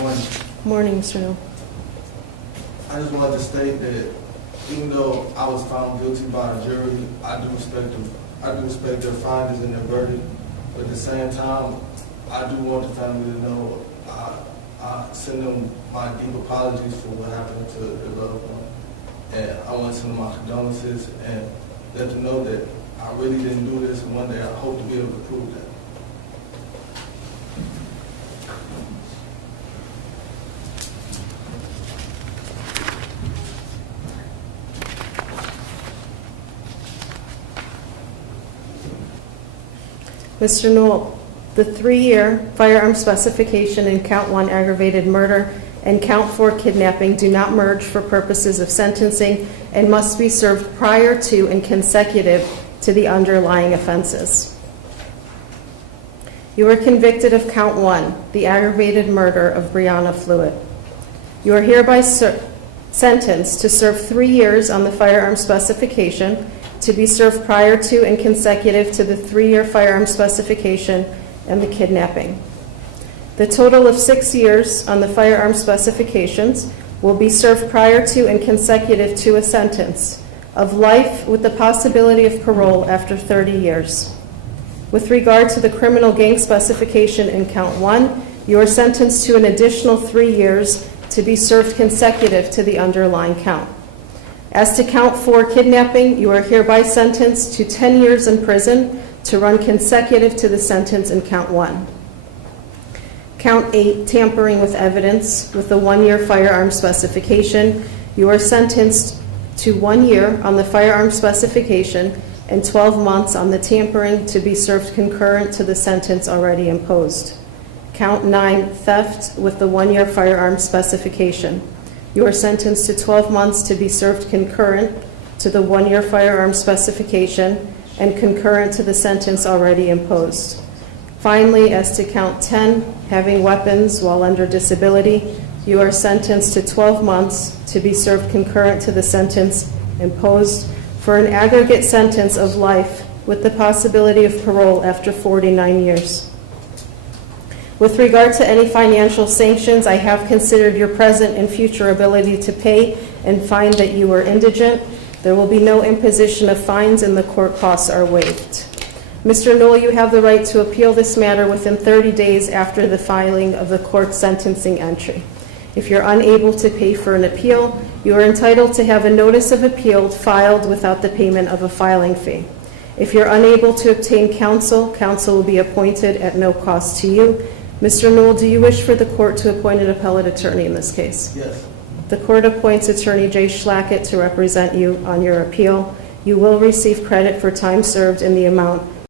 Morning. Morning, Mr. Newell. I just wanted to state that even though I was found guilty by a jury, I do respect their findings and their verdict. But at the same time, I do want the family to know I send them my deep apologies for what happened to their loved one. And I want to send them my condolences and let them know that I really didn't do this, and one day I hope to be able to prove that. Mr. Newell, the 3-year firearm specification in Count 1 aggravated murder and Count 4 kidnapping do not merge for purposes of sentencing and must be served prior to and consecutive to the underlying offenses. You were convicted of Count 1, the aggravated murder of Brianna Fluitt. You are hereby sentenced to serve 3 years on the firearm specification to be served prior to and consecutive to the 3-year firearm specification and the kidnapping. The total of 6 years on the firearm specifications will be served prior to and consecutive to a sentence of life with the possibility of parole after 30 years. With regard to the criminal gang specification in Count 1, you are sentenced to an additional 3 years to be served consecutive to the underlying count. As to Count 4 kidnapping, you are hereby sentenced to 10 years in prison to run consecutive to the sentence in Count 1. Count 8, tampering with evidence with the 1-year firearm specification, you are sentenced to 1 year on the firearm specification and 12 months on the tampering to be served concurrent to the sentence already imposed. Count 9, theft with the 1-year firearm specification. You are sentenced to 12 months to be served concurrent to the 1-year firearm specification and concurrent to the sentence already imposed. Finally, as to Count 10, having weapons while under disability, you are sentenced to 12 months to be served concurrent to the sentence imposed for an aggregate sentence of life with the possibility of parole after 49 years. With regard to any financial sanctions, I have considered your present and future ability to pay and find that you are indigent. There will be no imposition of fines and the court costs are waived. Mr. Newell, you have the right to appeal this matter within 30 days after the filing of the court's sentencing entry. If you're unable to pay for an appeal, you are entitled to have a notice of appeal filed without the payment of a filing fee. If you're unable to obtain counsel, counsel will be appointed at no cost to you. Mr. Newell, do you wish for the court to appoint an appellate attorney in this case? Yes. The court appoints Attorney Jay Schlackett to represent you on your appeal. You will receive credit for time served in the amount